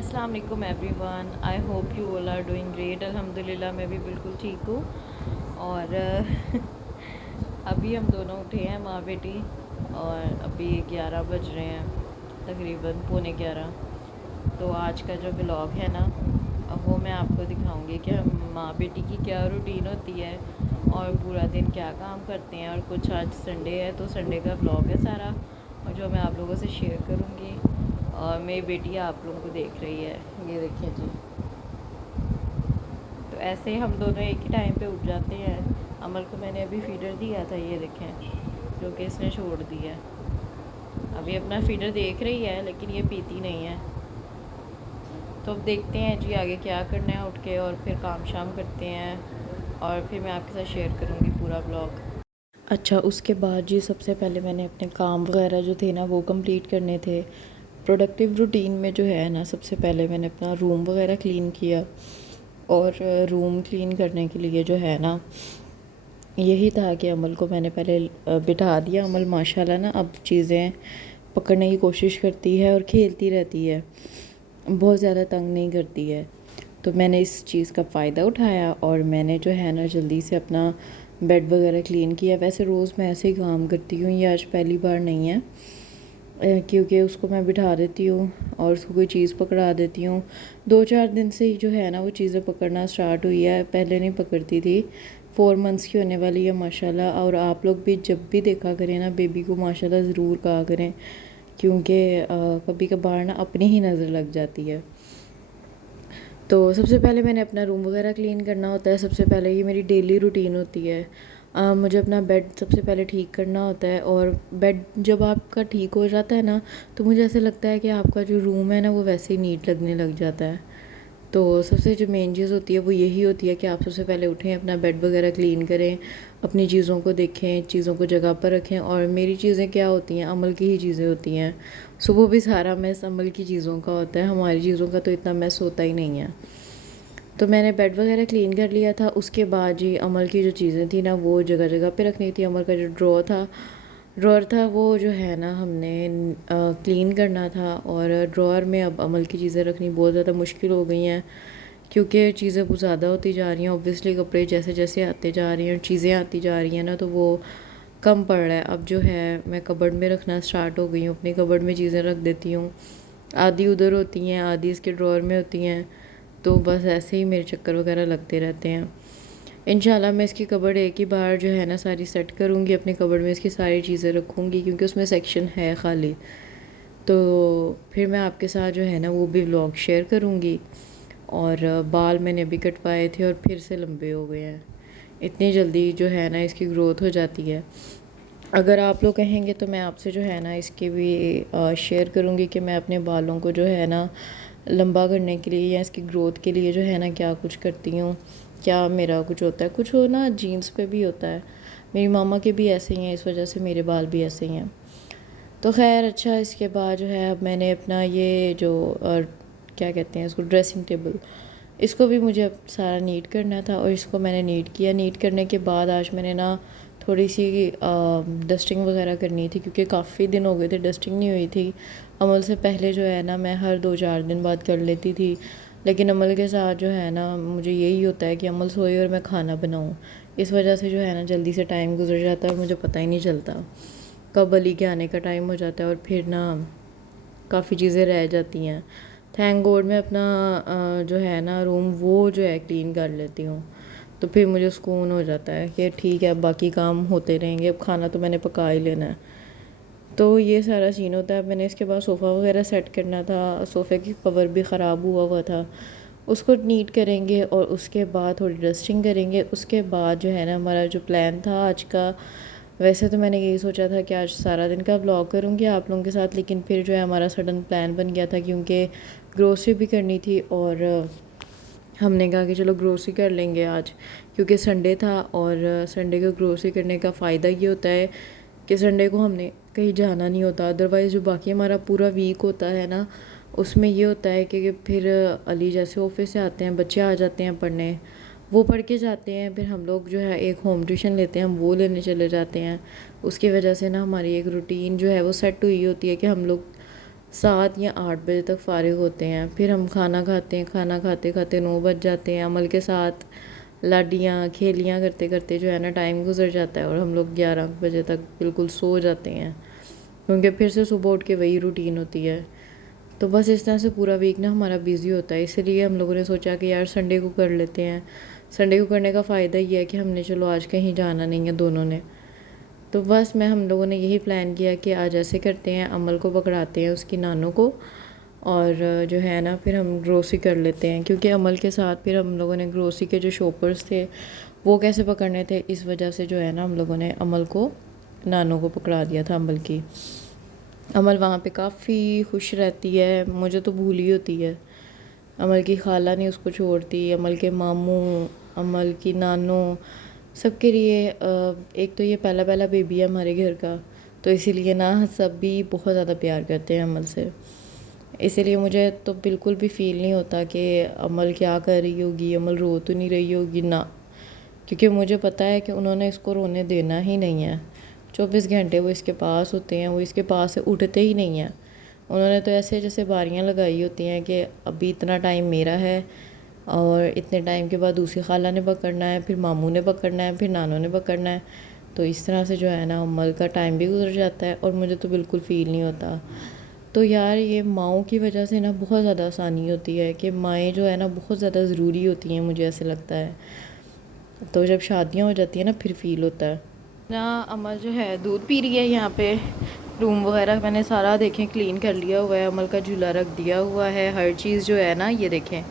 अस्सलाम वालेकुम everyone. I hope you all are doing great. अल्हम्दुलिल्लाह मैं भी बिल्कुल ठीक हूँ। और अभी हम दोनों उठे हैं माँ बेटी, और अभी 11 बज रहे हैं, तकरीबन पौने 11। तो आज का जो व्लॉग है ना, वो मैं आपको दिखाऊंगी कि हम माँ बेटी की क्या रूटीन होती है और पूरा दिन क्या काम करते हैं। और कुछ आज संडे है तो संडे का व्लॉग है सारा, और जो मैं आप लोगों से शेयर करूँगी। और मेरी बेटी आप लोगों को देख रही है, ये देखिए जी। तो ऐसे हम दोनों एक ही टाइम पे उठ जाते हैं। अमल को मैंने अभी फीडर दिया था, ये देखें, जो कि इसने छोड़ दी है। अभी अपना फीडर देख रही है लेकिन ये पीती नहीं है। तो अब देखते हैं जी आगे क्या करना है, उठ के और फिर काम शाम करते हैं, और फिर मैं आपके साथ शेयर करूँगी पूरा ब्लॉग। अच्छा, उसके बाद जी सबसे पहले मैंने अपने काम वगैरह जो थे ना वो कंप्लीट करने थे। प्रोडक्टिव रूटीन में जो है ना, सबसे पहले मैंने अपना रूम वगैरह क्लीन किया। और रूम क्लीन करने के लिए जो है ना, यही था कि अमल को मैंने पहले बिठा दिया। अमल माशाल्लाह ना अब चीज़ें पकड़ने की कोशिश करती है और खेलती रहती है, बहुत ज़्यादा तंग नहीं करती है। तो मैंने इस चीज़ का फ़ायदा उठाया और मैंने जो है ना जल्दी से अपना बेड वगैरह क्लीन किया। वैसे रोज़ मैं ऐसे ही काम करती हूँ, ये आज पहली बार नहीं है, क्योंकि उसको मैं बिठा देती हूँ और उसको कोई चीज़ पकड़ा देती हूँ। 2-4 दिन से ही जो है ना वो चीज़ें पकड़ना स्टार्ट हुई है, पहले नहीं पकड़ती थी। 4 मंथ्स की होने वाली है माशाल्लाह। और आप लोग भी जब भी देखा करें ना बेबी को माशाल्लाह ज़रूर कहा करें, क्योंकि कभी कभार ना अपनी ही नज़र लग जाती है। तो सबसे पहले मैंने अपना रूम वगैरह क्लीन करना होता है। सबसे पहले ये मेरी डेली रूटीन होती है। मुझे अपना बेड सबसे पहले ठीक करना होता है। और बेड जब आपका ठीक हो जाता है ना, तो मुझे ऐसे लगता है कि आपका जो रूम है ना वो वैसे ही नीट लगने लग जाता है। तो सबसे जो मेन चीज़ होती है वो यही होती है कि आप सबसे पहले उठें, अपना बेड वगैरह क्लीन करें, अपनी चीज़ों को देखें, चीज़ों को जगह पर रखें। और मेरी चीज़ें क्या होती हैं, अमल की ही चीज़ें होती हैं। सुबह भी सारा मैस अमल की चीज़ों का होता है, हमारी चीज़ों का तो इतना मैस होता ही नहीं है। तो मैंने बेड वगैरह क्लीन कर लिया था। उसके बाद जी अमल की जो चीज़ें थी ना वो जगह जगह पे रखनी थी। अमल का जो ड्रॉर था वो जो है ना हमने क्लीन करना था। और ड्रॉर में अब अमल की चीज़ें रखनी बहुत ज़्यादा मुश्किल हो गई हैं, क्योंकि चीज़ें बहुत ज़्यादा होती जा रही हैं। ऑब्वियसली कपड़े जैसे जैसे आते जा रही हैं, चीज़ें आती जा रही हैं ना, तो वो कम पड़ रहा है। अब जो है मैं कबर्ड में रखना स्टार्ट हो गई हूँ, अपनी कबर्ड में चीज़ें रख देती हूँ। आधी उधर होती हैं, आधी इसके ड्रॉर में होती हैं। तो बस ऐसे ही मेरे चक्कर वगैरह लगते रहते हैं। इंशाल्लाह मैं इसकी कबर्ड एक ही बार जो है ना सारी सेट करूँगी, अपनी कबर्ड में इसकी सारी चीज़ें रखूँगी, क्योंकि उसमें सेक्शन है खाली। तो फिर मैं आपके साथ जो है ना वो भी व्लॉग शेयर करूँगी। और बाल मैंने अभी कटवाए थे और फिर से लंबे हो गए हैं। इतनी जल्दी जो है ना इसकी ग्रोथ हो जाती है। अगर आप लोग कहेंगे तो मैं आपसे जो है ना इसके भी शेयर करूँगी कि मैं अपने बालों को जो है ना लंबा करने के लिए या इसकी ग्रोथ के लिए जो है ना क्या कुछ करती हूँ, क्या मेरा कुछ होता है। कुछ हो ना जीन्स पे भी होता है, मेरी मामा के भी ऐसे ही हैं, इस वजह से मेरे बाल भी ऐसे ही हैं। तो खैर अच्छा, इसके बाद जो है अब मैंने अपना ये जो क्या कहते हैं इसको, ड्रेसिंग टेबल, इसको भी मुझे अब सारा नीट करना था और इसको मैंने नीट किया। नीट करने के बाद आज मैंने ना थोड़ी सी डस्टिंग वगैरह करनी थी, क्योंकि काफ़ी दिन हो गए थे डस्टिंग नहीं हुई थी। अमल से पहले जो है ना मैं हर 2-4 दिन बाद कर लेती थी, लेकिन अमल के साथ जो है ना मुझे यही होता है कि अमल सोए और मैं खाना बनाऊँ। इस वजह से जो है ना जल्दी से टाइम गुजर जाता है और मुझे पता ही नहीं चलता कब अली के आने का टाइम हो जाता है, और फिर ना काफ़ी चीज़ें रह जाती हैं। थैंक गॉड मैं अपना जो है ना रूम वो जो है क्लीन कर लेती हूँ, तो फिर मुझे सुकून हो जाता है कि ठीक है अब बाकी काम होते रहेंगे, अब खाना तो मैंने पका ही लेना है। तो ये सारा सीन होता है। मैंने इसके बाद सोफ़ा वगैरह सेट करना था, सोफ़े की कवर भी ख़राब हुआ हुआ था, उसको नीट करेंगे और उसके बाद थोड़ी डस्टिंग करेंगे। उसके बाद जो है ना हमारा जो प्लान था आज का, वैसे तो मैंने यही सोचा था कि आज सारा दिन का व्लॉग करूँगी आप लोगों के साथ, लेकिन फिर जो है हमारा सडन प्लान बन गया था, क्योंकि ग्रोसरी भी करनी थी। और हमने कहा कि चलो ग्रोसरी कर लेंगे आज, क्योंकि संडे था। और संडे को ग्रोसरी करने का फ़ायदा ये होता है कि संडे को हमने कहीं जाना नहीं होता। अदरवाइज़ जो बाकी हमारा पूरा वीक होता है ना, उसमें ये होता है कि फिर अली जैसे ऑफिस से आते हैं, बच्चे आ जाते हैं पढ़ने, वो पढ़ के जाते हैं, फिर हम लोग जो है एक होम ट्यूशन लेते हैं, हम वो लेने चले जाते हैं। उसकी वजह से ना हमारी एक रूटीन जो है वो सेट हुई होती है कि हम लोग 7 या 8 बजे तक फ़ारिग होते हैं। फिर हम खाना खाते हैं, खाना खाते खाते 9 बज जाते हैं। अमल के साथ लाडियाँ खेलियाँ करते करते जो है ना टाइम गुजर जाता है और हम लोग 11 बजे तक बिल्कुल सो जाते हैं, क्योंकि फिर से सुबह उठ के वही रूटीन होती है। तो बस इस तरह से पूरा वीक ना हमारा बिज़ी होता है। इसीलिए हम लोगों ने सोचा कि यार संडे को कर लेते हैं। संडे को करने का फ़ायदा ये है कि हमने चलो आज कहीं जाना नहीं है दोनों ने, तो बस हम लोगों ने यही प्लान किया कि आज ऐसे करते हैं, अमल को पकड़ाते हैं उसकी नानों को, और जो है ना फिर हम ग्रोसरी कर लेते हैं, क्योंकि अमल के साथ फिर हम लोगों ने ग्रोसरी के जो शॉपर्स थे वो कैसे पकड़ने थे, इस वजह से जो है ना हम लोगों ने अमल को नानों को पकड़ा दिया था। अमल की अमल वहाँ पे काफ़ी खुश रहती है, मुझे तो भूल ही होती है। अमल की खाला नहीं उसको छोड़ती, अमल के मामू, अमल की नानों, सबके लिए एक तो ये पहला पहला बेबी है हमारे घर का, तो इसीलिए ना सब भी बहुत ज़्यादा प्यार करते हैं अमल से। इसीलिए मुझे तो बिल्कुल भी फ़ील नहीं होता कि अमल क्या कर रही होगी, अमल रो तो नहीं रही होगी ना, क्योंकि मुझे पता है कि उन्होंने इसको रोने देना ही नहीं है। 24 घंटे वो इसके पास होते हैं, वो इसके पास से उठते ही नहीं हैं। उन्होंने तो ऐसे जैसे बारियां लगाई होती हैं कि अभी इतना टाइम मेरा है और इतने टाइम के बाद दूसरी खाला ने पकड़ना है, फिर मामू ने पकड़ना है, फिर नानों ने पकड़ना है। तो इस तरह से जो है ना अमल का टाइम भी गुजर जाता है और मुझे तो बिल्कुल फ़ील नहीं होता। तो यार ये माँओं की वजह से ना बहुत ज़्यादा आसानी होती है कि माएँ जो है ना बहुत ज़्यादा ज़रूरी होती हैं, मुझे ऐसे लगता है। तो जब शादियाँ हो जाती हैं ना फिर फ़ील होता है ना। अमल जो है दूध पी रही है यहाँ पे। रूम वगैरह मैंने सारा देखें क्लीन कर लिया हुआ है, अमल का झूला रख दिया हुआ है, हर चीज़ जो है ना ये देखें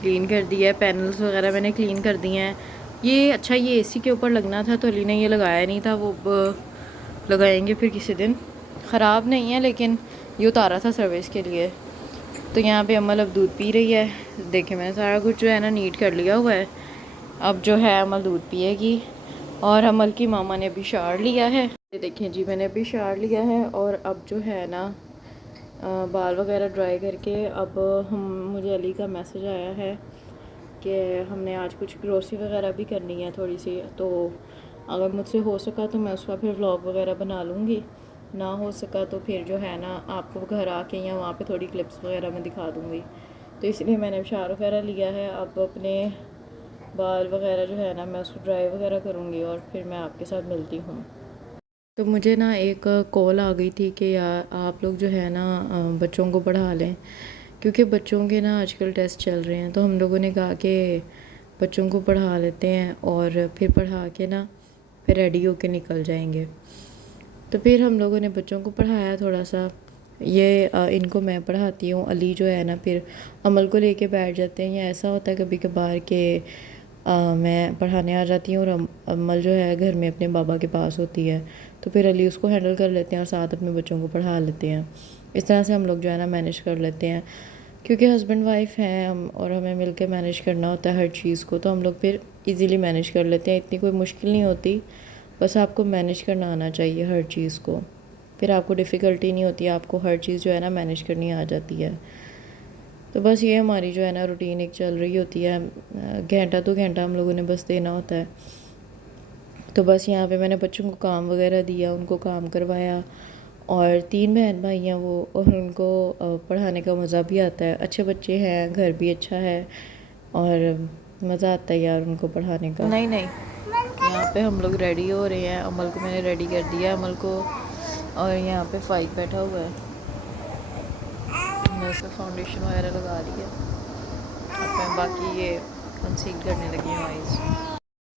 क्लीन कर दिया है। पैनल्स वगैरह मैंने क्लीन कर दिए हैं। ये अच्छा ये एसी के ऊपर लगना था तो अली ने ये लगाया नहीं था, वो लगाएंगे फिर किसी दिन। ख़राब नहीं है लेकिन ये उतारा था सर्विस के लिए। तो यहाँ पे अमल अब दूध पी रही है। देखें मैंने सारा कुछ जो है ना नीट कर लिया हुआ है। अब जो है अमल दूध पिएगी और अमल की मामा ने अभी शावर लिया है। ये देखें जी मैंने अभी शावर लिया है और अब जो है ना बाल वगैरह ड्राई करके अब मुझे अली का मैसेज आया है कि हमने आज कुछ ग्रोसरी वगैरह भी करनी है थोड़ी सी, तो अगर मुझसे हो सका तो मैं उसका फिर व्लॉग वगैरह बना लूँगी, ना हो सका तो फिर जो है ना आपको घर आके या वहाँ पे थोड़ी क्लिप्स वगैरह मैं दिखा दूँगी। तो इसलिए मैंने शावर वगैरह लिया है। अब अपने बाल वगैरह जो है ना मैं उसको ड्राई वगैरह करूँगी और फिर मैं आपके साथ मिलती हूँ। तो मुझे ना एक कॉल आ गई थी कि यार आप लोग जो है ना बच्चों को पढ़ा लें, क्योंकि बच्चों के ना आजकल टेस्ट चल रहे हैं। तो हम लोगों ने कहा कि बच्चों को पढ़ा लेते हैं और फिर पढ़ा के ना फिर रेडी होके निकल जाएंगे। तो फिर हम लोगों ने बच्चों को पढ़ाया थोड़ा सा। ये इनको मैं पढ़ाती हूँ, अली जो है ना फिर अमल को लेके बैठ जाते हैं, या ऐसा होता है कभी कभार के मैं पढ़ाने आ जाती हूँ और अमल जो है घर में अपने बाबा के पास होती है, तो फिर अली उसको हैंडल कर लेते हैं और साथ अपने बच्चों को पढ़ा लेते हैं। इस तरह से हम लोग जो है ना मैनेज कर लेते हैं, क्योंकि हस्बैंड वाइफ हैं हम और हमें मिल के मैनेज करना होता है हर चीज़ को, तो हम लोग फिर इजीली मैनेज कर लेते हैं। इतनी कोई मुश्किल नहीं होती, बस आपको मैनेज करना आना चाहिए हर चीज़ को, फिर आपको डिफ़िकल्टी नहीं होती, आपको हर चीज़ जो है ना मैनेज करनी आ जाती है। तो बस ये हमारी जो है ना रूटीन एक चल रही होती है। घंटा तो घंटा हम लोगों ने बस देना होता है। तो बस यहाँ पे मैंने बच्चों को काम वगैरह दिया, उनको काम करवाया, और 3 बहन भाई हैं वो, और उनको पढ़ाने का मज़ा भी आता है। अच्छे बच्चे हैं, घर भी अच्छा है और मज़ा आता है यार उनको पढ़ाने का। नहीं नहीं, यहाँ पे हम लोग रेडी हो रहे हैं। अमल को मैंने रेडी कर दिया, अमल को, और यहाँ पे फाइक बैठा हुआ है, मैं फाउंडेशन वगैरह लगा रही है। अब मैं बाकी ये कंसील करने लगी हूँ आइज़।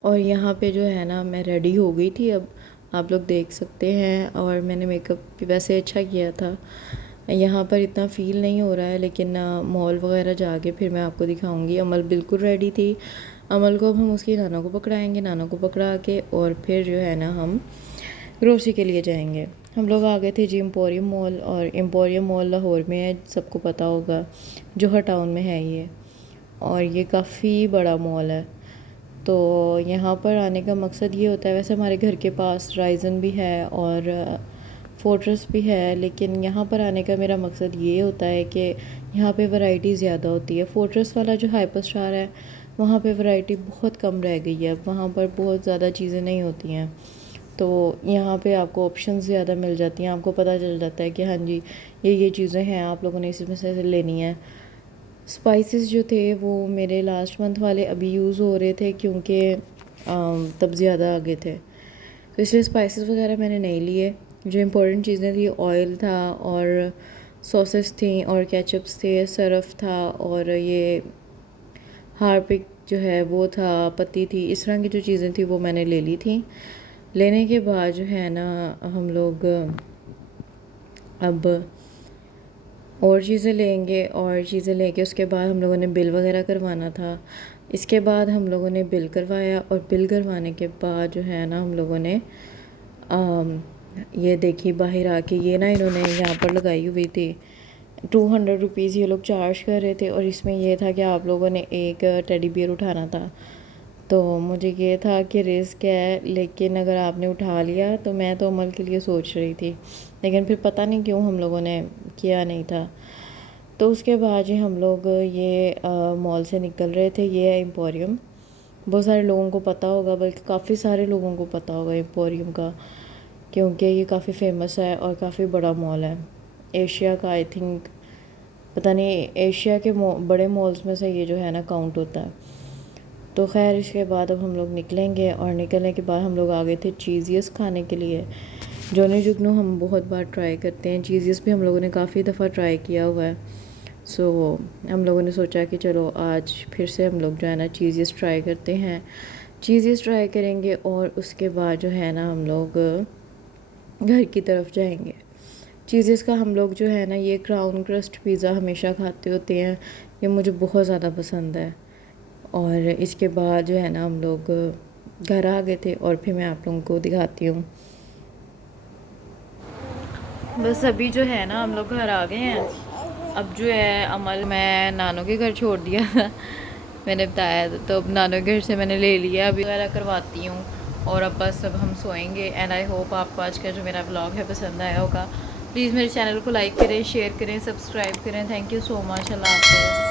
और यहाँ पे जो है ना मैं रेडी हो गई थी, अब आप लोग देख सकते हैं। और मैंने मेकअप भी वैसे अच्छा किया था, यहाँ पर इतना फ़ील नहीं हो रहा है, लेकिन मॉल वगैरह जाके फिर मैं आपको दिखाऊंगी। अमल बिल्कुल रेडी थी। अमल को अब हम उसकी नाना को पकड़ाएंगे, नाना को पकड़ा के और फिर जो है ना हम ग्रोसरी के लिए जाएंगे। हम लोग आ गए थे जी एम्पोरियम मॉल, और एम्पोरियम मॉल लाहौर में है, सबको पता होगा, जोहर टाउन में है ये, और ये काफ़ी बड़ा मॉल है। तो यहाँ पर आने का मकसद ये होता है, वैसे हमारे घर के पास राइजन भी है और फोर्ट्रेस भी है, लेकिन यहाँ पर आने का मेरा मकसद ये होता है कि यहाँ पे वैरायटी ज़्यादा होती है। फोर्ट्रेस वाला जो हाइपर स्टार है वहाँ पे वैरायटी बहुत कम रह गई है, वहाँ पर बहुत ज़्यादा चीज़ें नहीं होती हैं। तो यहाँ पे आपको ऑप्शंस ज़्यादा मिल जाती हैं, आपको पता चल जाता है कि हाँ जी ये चीज़ें हैं, आप लोगों ने इसमें से लेनी है। स्पाइसेस जो थे वो मेरे लास्ट मंथ वाले अभी यूज़ हो रहे थे क्योंकि तब ज़्यादा आगे थे, तो इसलिए स्पाइसेस वगैरह मैंने नहीं लिए। जो इम्पोर्टेंट चीज़ें थी ऑयल था और सॉसेस थी और केचप्स थे, सरफ था और ये हार्पिक जो है वो था, पत्ती थी, इस तरह की जो चीज़ें थी वो मैंने ले ली थी। लेने के बाद जो है ना हम लोग अब और चीज़ें लेंगे और चीज़ें लेके उसके बाद हम लोगों ने बिल वगैरह करवाना था। इसके बाद हम लोगों ने बिल करवाया और बिल करवाने के बाद जो है ना हम लोगों ने ये देखी बाहर आके, ये ना इन्होंने यहाँ पर लगाई हुई थी 200 रुपीज़ ये लोग चार्ज कर रहे थे और इसमें ये था कि आप लोगों ने एक टेडी बियर उठाना था। तो मुझे ये था कि रिस्क है, लेकिन अगर आपने उठा लिया तो मैं तो अमल के लिए सोच रही थी, लेकिन फिर पता नहीं क्यों हम लोगों ने किया नहीं था। तो उसके बाद ही हम लोग ये मॉल से निकल रहे थे। ये है एम्पोरियम, बहुत सारे लोगों को पता होगा, बल्कि काफ़ी सारे लोगों को पता होगा एम्पोरियम का, क्योंकि ये काफ़ी फेमस है और काफ़ी बड़ा मॉल है एशिया का। आई थिंक पता नहीं एशिया के बड़े मॉल्स में से ये जो है ना काउंट होता है। तो खैर इसके बाद अब हम लोग निकलेंगे और निकलने के बाद हम लोग आ गए थे चीज़ियस खाने के लिए। जोनी जुगनू हम बहुत बार ट्राई करते हैं, चीज़ियस भी हम लोगों ने काफ़ी दफ़ा ट्राई किया हुआ है। सो हम लोगों ने सोचा कि चलो आज फिर से हम लोग जो है ना चीज़ियस ट्राई करते हैं। चीज़ियस ट्राई करेंगे और उसके बाद जो है ना हम लोग घर की तरफ जाएंगे। चीज़ेस का हम लोग जो है ना ये क्राउन क्रस्ट पिज़्ज़ा हमेशा खाते होते हैं, ये मुझे बहुत ज़्यादा पसंद है। और इसके बाद जो है ना हम लोग घर आ गए थे और फिर मैं आप लोगों को दिखाती हूँ। बस अभी जो है ना हम लोग घर आ गए हैं। अब जो है अमल मैं नानों के घर छोड़ दिया था मैंने बताया, तो अब नानों के घर से मैंने ले लिया, अभी वगैरह करवाती हूँ और अब बस अब हम सोएंगे। एंड आई होप आपको आज का जो मेरा व्लॉग है पसंद आया होगा। प्लीज़ मेरे चैनल को लाइक करें, शेयर करें, सब्सक्राइब करें। Thank you so much. अल्लाह हाफ़िज़।